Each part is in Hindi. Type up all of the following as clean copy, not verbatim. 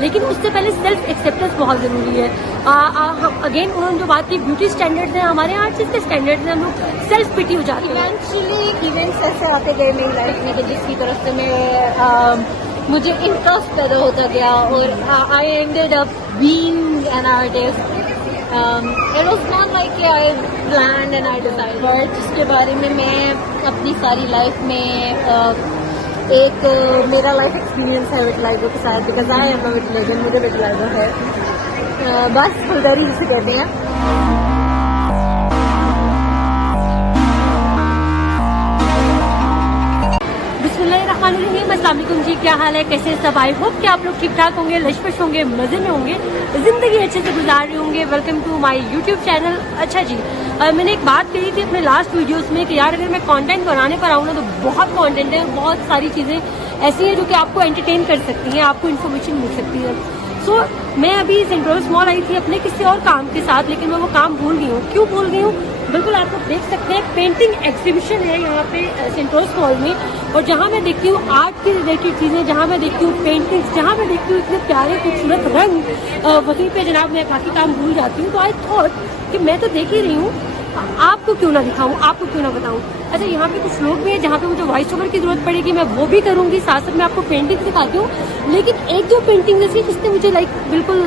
लेकिन उससे पहले सेल्फ एक्सेप्टेंस बहुत ज़रूरी है। अगेन उन्होंने जो बात की ब्यूटी स्टैंडर्ड्स हैं, हमारे यहाँ चीज़ के स्टैंडर्ड्स हैं, हम लोग सेल्फ पिटी हो जाते हैं। इवेंचुअली इवेंट्स ऐसे आते गए मेरी लाइफ में कि जिसकी तरफ से मैं मुझे इंटरेस्ट पैदा होता गया और I ended up being an artist. It was not like I planned and I decided, but जिसके बारे में मैं अपनी सारी लाइफ में एक मेरा लाइफ एक्सपीरियंस है विटिलाइगो के साथ, because I am a vitiligo, मुझे विटिलाइगो है बस फुलदरी जिसे कहते हैं। बिस्मिल्लाहिर्रहमानिर्रहीम, अस्सलाम वालेकुम जी, क्या हाल है, कैसे सब? आई होप कि आप लोग ठीक ठाक होंगे, लशपश होंगे, मजे में होंगे, जिंदगी अच्छे से गुजार रहे होंगे। Welcome to my YouTube channel. अच्छा जी, मैंने एक बात कही थी अपने लास्ट वीडियोस में कि यार अगर मैं कंटेंट बनाने पर आऊँ ना तो बहुत कंटेंट है, बहुत सारी चीज़ें ऐसी हैं जो कि आपको एंटरटेन कर सकती हैं, आपको इन्फॉर्मेशन मिल सकती है। सो मैं अभी सेंट्रोस मॉल आई थी अपने किसी और काम के साथ, लेकिन मैं वो काम भूल गई हूँ। क्यों भूल गई हूँ? बिल्कुल आप लोग देख सकते हैं, पेंटिंग एग्जीबिशन है यहाँ पे सेंट्रोस मॉल में, और जहाँ मैं देखती हूँ आर्ट की रिलेटेड चीज़ें, जहाँ मैं देखती हूँ पेंटिंग्स, जहाँ मैं देखती हूँ इतने प्यारे खूबसूरत रंग, वहीं पे जनाब मैं बाकी काम भूल जाती हूँ। तो आई थॉट कि मैं तो देख ही रही हूँ, आपको क्यों ना दिखाऊं, आपको क्यों ना बताऊं। अच्छा, यहाँ पे कुछ लोग भी हैं जहाँ पे मुझे वॉइस ओवर की जरूरत पड़ेगी, मैं वो भी करूंगी, साथ साथ मैं आपको पेंटिंग दिखाती हूँ। लेकिन एक जो पेंटिंग जैसी जिसने मुझे लाइक बिल्कुल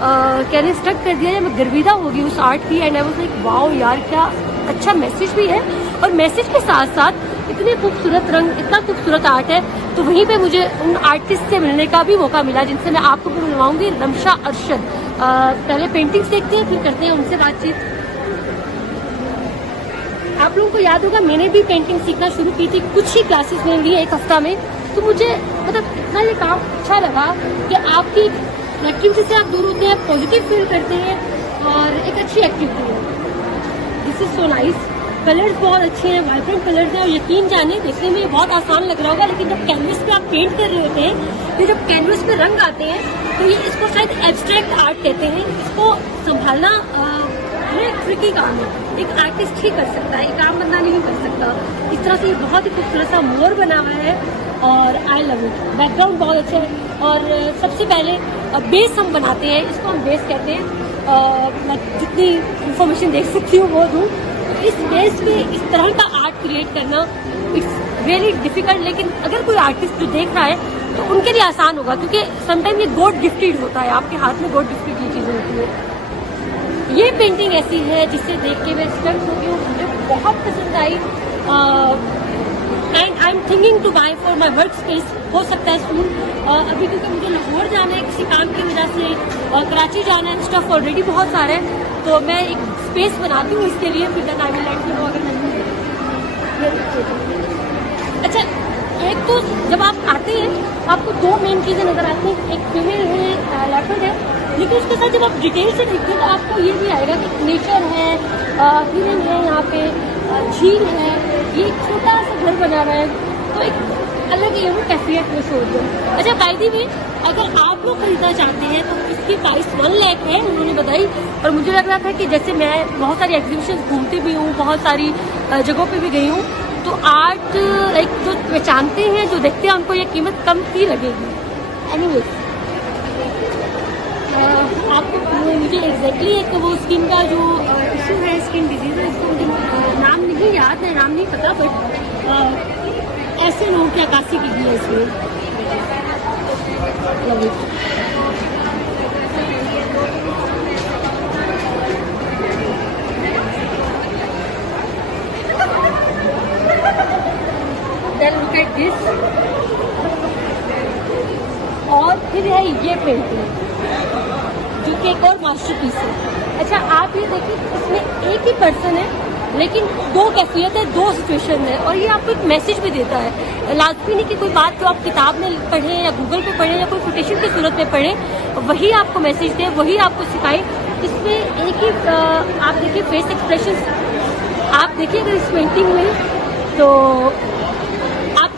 कहने स्टक कर दिया है, मैं गर्विदा होगी उस आर्ट की। And I was like wow यार, क्या अच्छा मैसेज भी है, और मैसेज के साथ साथ इतने खूबसूरत रंग, इतना खूबसूरत आर्ट है। तो वहीं पे मुझे उन आर्टिस्ट से मिलने का भी मौका मिला जिनसे मैं आपको भी मिलवाऊंगी, रमशा अरशद। पहले पेंटिंग्स देखते हैं, फिर करते हैं उनसे बातचीत। आप लोगों को याद होगा मैंने भी पेंटिंग सीखना शुरू की थी, कुछ ही क्लासेस में ली एक हफ्ता में। तो मुझे मतलब इतना ये काम अच्छा लगा कि आपकी एक्टिविटी से आप दूर होते हैं, पॉजिटिव फील करते हैं, और एक अच्छी एक्टिविटी है। This is so nice. Colours बहुत अच्छे हैं, वाइब्रेंट कलर्स हैं, और यकीन जानिए देखने में ये बहुत आसान लग रहा होगा, लेकिन जब कैनवस पे आप पेंट कर रहे होते हैं, तो जब कैनवस पे रंग आते हैं तो ये इसको शायद एब्स्ट्रैक्ट आर्ट कहते हैं। इसको संभालना एक ट्रिकी काम है, एक आर्टिस्ट ही कर सकता है, एक आम बंदा नहीं कर सकता। इस तरह से बहुत ही खूबसूरत सा मोर बना हुआ है, और आई लव इट। बैकग्राउंड बहुत अच्छा है, और सबसे पहले बेस हम बनाते हैं, इसको हम बेस कहते हैं। मैं जितनी इंफॉर्मेशन देख सकती हूँ वो दूँ। इस बेस पे इस तरह का आर्ट क्रिएट करना इट्स रियली डिफिकल्ट, लेकिन अगर कोई आर्टिस्ट जो देख रहा है तो उनके लिए आसान होगा, क्योंकि समटाइम ये गॉड गिफ्टेड होता है, आपके हाथ में गॉड गिफ्टेड ये चीज़ें होती है। ये पेंटिंग ऐसी है जिसे देख के मैं स्टक हो गई हूँ, मुझे बहुत पसंद आई। And I am thinking to buy for my work space, हो सकता है सून। अभी क्योंकि मुझे लाहौर जाना है किसी काम की वजह से, और कराची जाना है, स्टफ ऑलरेडी बहुत सारा है, तो मैं एक स्पेस बनाती हूँ इसके लिए, फिर then I will let you know अगर नहीं। अच्छा, एक तो जब आप आते हैं आपको दो मेन चीज़ें नजर आती हैं, एक फीमेल है, लेपर्ड है, लेकिन उसके साथ जब आप डिटेल से देखते हैं तो आपको ये भी आएगा कि नेचर है, हिरन है, यहाँ पे झील है, ये एक छोटा सा घर बना रहा है, तो एक अलग ही वो कैफियत में छोड़ दो। अच्छा, बाय द वे अगर आप लोग खरीदना चाहते हैं तो इसकी प्राइस 1 लाख है, उन्होंने बताई। और मुझे लग रहा था कि जैसे मैं बहुत सारी एग्जीबिशन घूमती भी हूँ, बहुत सारी जगहों पे भी गई हूँ, तो आर्ट लाइक जो पहचानते हैं, जो देखते हैं, उनको ये कीमत कम ही लगेगी। एनीवे, आपको मुझे एग्जैक्टली एक वो स्किन का जो इशू है, स्किन डिजीज है, इसको मुझे नाम नहीं याद है, नाम नहीं पता, बट ऐसे लोगों की अक्कासी की है इसमें। Then look at this, और फिर है ये पेंटिंग जो कि एक और मास्टरपीस है। अच्छा, आप ये देखिए, इसमें एक ही पर्सन है लेकिन दो कैफियत है, दो सिचुएशन है, और ये आपको एक मैसेज भी देता है। लाजमी नहीं कि कोई बात जो आप किताब में पढ़ें या गूगल पे पढ़ें या कोई कोटेशन की सूरत में पढ़ें वही आपको मैसेज दे, वही आपको सिखाए। इसमें एक ही आप देखिए फेस एक्सप्रेशन, आप देखिए अगर इस पेंटिंग में तो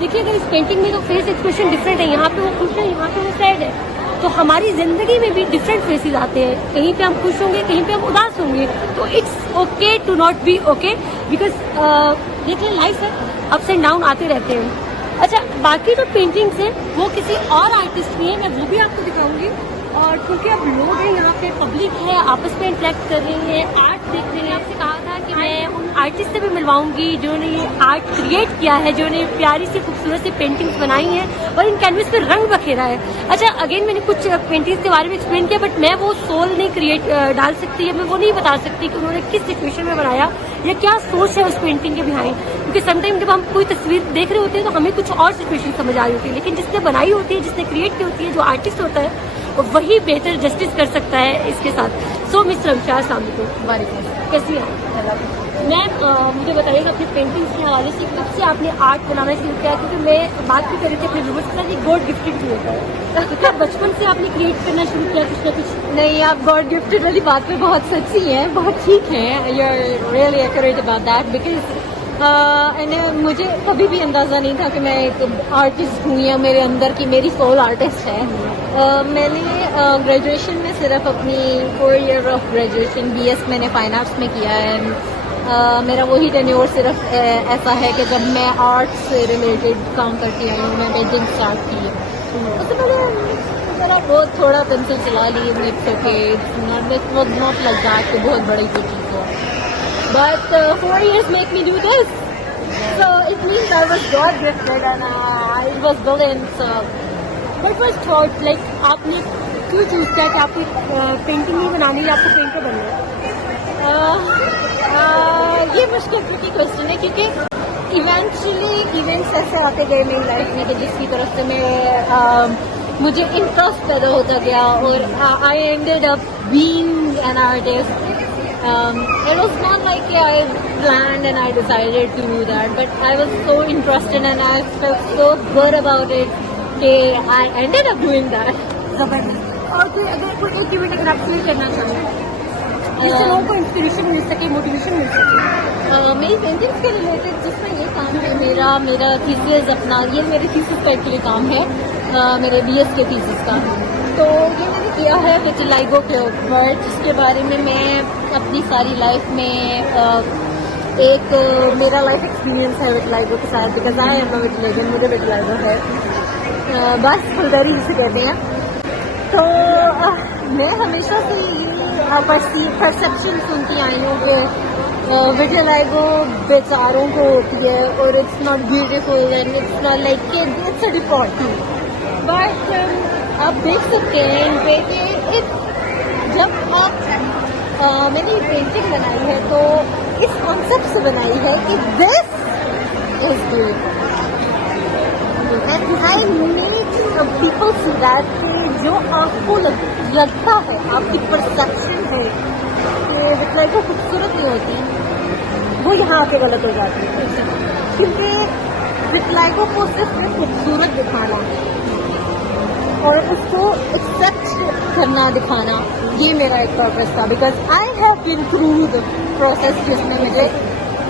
इस पेंटिंग में तो फेस एक्सप्रेशन डिफरेंट है, यहाँ पे वो खुश है, यहाँ पे वो सैड है। तो हमारी जिंदगी में भी डिफरेंट फेसेस आते हैं, कहीं पे हम खुश होंगे, कहीं पे हम उदास होंगे, तो it's okay to not be okay, because देखिए लाइफ है, अप्स एंड डाउन आते रहते हैं। अच्छा, बाकी जो पेंटिंग्स हैं वो किसी और आर्टिस्ट की है, मैं वो भी आपको दिखाऊंगी। और क्योंकि अब लोग हैं यहाँ पे, पब्लिक है, आपस में इंटरेक्ट कर रही है, आर्ट देख रहे हैं। आपसे कहा था कि मैं उन आर्टिस्ट से भी मिलवाऊंगी जिन्होंने ये आर्ट क्रिएट किया है, जिन्होंने प्यारी सी खूबसूरत सी पेंटिंग्स बनाई हैं और इन कैनवस पे रंग बखेरा है। अच्छा, अगेन मैंने कुछ पेंटिंग्स के बारे में एक्सप्लेन किया, बट मैं वो सोल नहीं डाल सकती, या मैं वो नहीं बता सकती कि उन्होंने किस सिचुएशन में बनाया या क्या सोच है उस पेंटिंग के बिहाइंड। क्योंकि समटाइम जब हम कोई तस्वीर देख रहे होते हैं तो हमें कुछ और सिचुएशन समझ आ रही होती है, लेकिन जिसने बनाई होती है, जिसने क्रिएट की होती है, जो आर्टिस्ट होता है, वही बेहतर जस्टिस कर सकता है इसके साथ। सो मिस रमशा, अस्सलाम वालेकुम, कैसी हैं मैम? मुझे बताइएगा अपनी पेंटिंग्स के हवाले से कब से आपने आर्ट बनाना शुरू किया? क्योंकि मैं बात भी कर रही थी अपने व्यूअर्स के साथ, ये गॉड गिफ्टेड भी होता है, तो क्या बचपन से आपने क्रिएट करना शुरू किया कुछ ना कुछ? नहीं, आप गॉड गिफ्टेड वाली बात पे बहुत सच्ची हैं, बहुत ठीक हैं। You are really accurate about that, because मुझे कभी भी अंदाज़ा नहीं था कि मैं एक आर्टिस्ट हूँ या मेरे अंदर की मेरी सोल आर्टिस्ट है। मैंने ग्रेजुएशन में सिर्फ अपनी 4 ईयर ऑफ ग्रेजुएशन BS मैंने फाइन आर्ट्स में किया है। मेरा वही टेन्योर सिर्फ ऐसा है कि जब मैं आर्ट से रिलेटेड काम करती आई हूँ, मैं पेंटिंग स्टार्ट की है। उससे पहले जरा बहुत थोड़ा पेंसिल चला ली, नॉट लाइक दैट, तो बहुत बड़ी कोई चीज़ हो। But 4 years make me do this, so it means I was God gifted and it was brilliant. So What was thought, like आपने क्यों चूज किया कि आपको पेंटिंग नहीं बनानी है, आपको पेंटर बनना है? ये मुश्किल ट्रिकी क्वेश्चन है, क्योंकि इवेंचुअली इवेंट्स ऐसे आते गए मेरी लाइफ में कि जिसकी तरफ से मैं मुझे इंटरेस्ट पैदा होता गया और I ended up being an artist. It was not like I planned and I decided to do that, but I was so interested and I felt so good about it that I ended up doing that. जबरदस्त। और कोई अगर कोई एक इवेंट अगर आप शेयर करना चाहें जिससे लोगों को इंस्पिरेशन मिल सके, मोटिवेशन मिल सके? मेरी पेंटिंग्स के रिलेटेड जिसमें ये काम है, मेरा थीसिस अपना, ये मेरे थीसिस का एक्चुअली काम है, मेरे BS के थीसिस का। तो ये मैंने किया है विटिलाइगो के ऊपर, जिसके बारे में मैं अपनी सारी लाइफ में एक मेरा लाइफ एक्सपीरियंस है विटिलाइगो के साथ, because I am a vitiligo, मुझे विटिलाइगो है, बस फुलदारी जिसे कहते हैं। तो मैं हमेशा से ये परसेप्शन सुनती आई हूँ कि विटिलाइगो बेचारों को होती है और it's not beautiful and it's not like it's a default, but आप देख सकते हैं इन पे कि जब आप मैंने ये पेंटिंग बनाई है तो इस कॉन्सेप्ट से बनाई है कि this is beautiful and I need people see that कि जो आपको लगता है, आपकी परसेप्शन है कि विटिलाइगो खूबसूरत नहीं होती, वो यहाँ आके गलत हो जाती है, क्योंकि विटिलाइगो को सिर्फ खूबसूरत दिखाना और उसको एक्सेप्ट करना दिखाना, ये मेरा एक पर्पस था, because I have been through the process जिसमें मुझे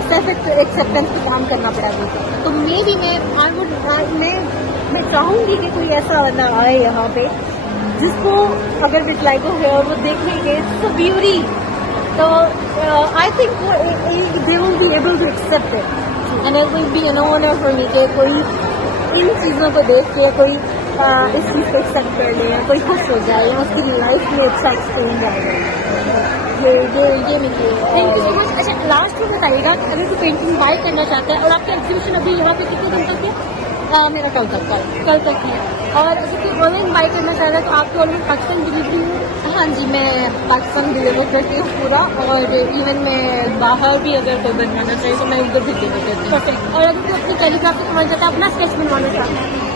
सेल्फ एक्सेप्टेंस पे काम करना पड़ा था। तो मे भी मैं चाहूँगी कि कोई ऐसा बंदा आए यहाँ पे जिसको अगर विटिलाइगो है और वो देखेंगे इट्स अ ब्यूटी, तो I think they will be able to accept it and it will be an honour for me कि कोई इन चीज़ों को देख के कोई इस चीज़ को एक्सेप्ट कर ले, कोई खुश हो जाए या उसकी लाइफ में अच्छा एक्सपीरियंस आएगा। ये मेरी थैंक यू सो मच। अच्छा, लास्ट में बताइएगा अगर कोई पेंटिंग बाय करना चाहता है, और आपका एग्जीबिशन अभी यहाँ पे कितने दिन तक है? मेरा कल तक है। और अगर कोई ऑनलाइन बाय करना चाह रहा है तो आपको ऑनलाइन पाकिस्तान डिलीवरी है? हाँ जी, मैं पाकिस्तान डिलीवर करती हूँ पूरा, और इवन मैं बाहर भी अगर कोई बनवाना चाहिए तो मैं उधर भी डिलीवर करती हूँ। परफेक्ट। और अगर कोई अपनी कैलीग्राफी करवाना चाहता है, अपना स्केच बनवाना चाहता है?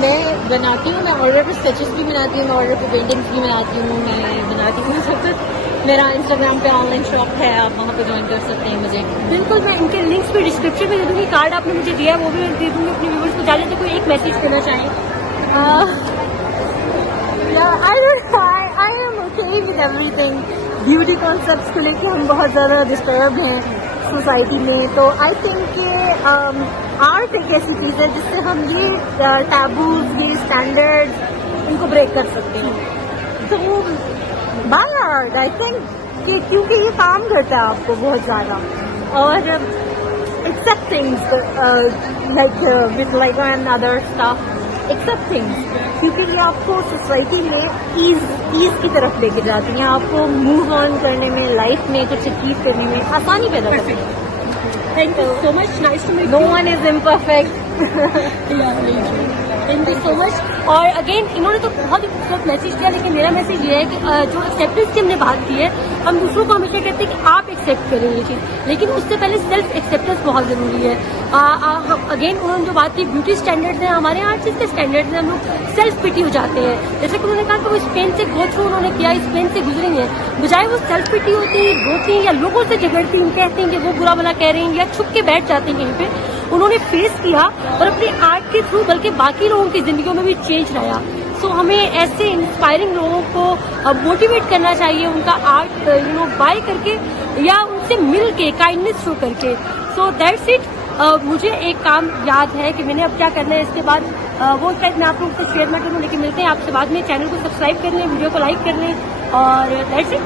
मैं बनाती हूँ, मैं ऑर्डर पर स्केचेस भी बनाती हूँ, मैं ऑर्डर पर पेंटिंग्स भी बनाती हूँ, मैं बनाती हूँ सब कुछ। मेरा इंस्टाग्राम पे ऑनलाइन शॉप है, आप वहाँ पे ज्वाइन कर सकते हैं मुझे। बिल्कुल, मैं इनके लिंक्स भी डिस्क्रिप्शन में दे दूँगी, कार्ड आपने मुझे दिया है वो भी मैं दे दूँगी अपने व्यूवर्स को। जाने तो कोई एक मैसेज देना चाहें? I am okay with everything. Beauty concepts को लेके हम बहुत ज़्यादा डिस्टर्ब हैं सोसाइटी में, तो आई थिंक कि आर्ट एक ऐसी चीज़ है जिससे हम ये टैबूज, ये स्टैंडर्ड्स, इनको ब्रेक कर सकते हैं। तो बाय आर्ट, आई थिंक कि क्योंकि ये काम करता है आपको बहुत ज़्यादा, और accept things with like and other stuff. Accept things, क्योंकि ये आपको सोसाइटी में ईज की तरफ लेके जाती हैं, आपको मूव ऑन करने में, लाइफ में कुछ अचीव करने में आसानी पैदा करती है. Thank you so much, nice to meet no one is imperfect. Thank you so much. और अगेन इन्होंने तो बहुत ही खूबसूरत मैसेज दिया, लेकिन मेरा मैसेज ये है कि जो एक्सेप्टेंस की हमने बात की है, हम दूसरों को हमेशा कहते हैं कि आप एक्सेप्ट करें ये चीज़, लेकिन उससे पहले सेल्फ एक्सेप्टेंस बहुत ज़रूरी है. अगेन उन्होंने जो बात की ब्यूटी स्टैंडर्ड्स हैं, हमारे यहाँ चीज़ के स्टैंडर्ड्स हैं, हम लोग सेल्फ पिटी हो जाते हैं. जैसे कि उन्होंने कहा कि वो इस पेन से गो थ्रू उन्होंने किया, इस पेन से गुजरी हैं, बजाय वो सेल्फ पिटी होती, रोती या लोगों से झगड़ती, कहते हैं कि वो बुरा भला कह रहे हैं या छुप के बैठ जाते हैं कहीं पे. उन्होंने फेस किया और अपनी आर्ट के थ्रू बल्कि बाकी लोगों की जिंदगियों में भी चेंज लाया. सो हमें ऐसे इंस्पायरिंग लोगों को मोटिवेट करना चाहिए, उनका आर्ट बाय करके या उनसे मिल के काइंडनेस शो करके. So that's it. मुझे एक काम याद है कि मैंने अब क्या करना है इसके बाद, वो शायद मैं आप लोगों से शेयर ना करूँ, लेकिन मिलते हैं आपसे बाद में. चैनल को सब्सक्राइब कर लें, वीडियो को लाइक कर लें और दैट्स इट.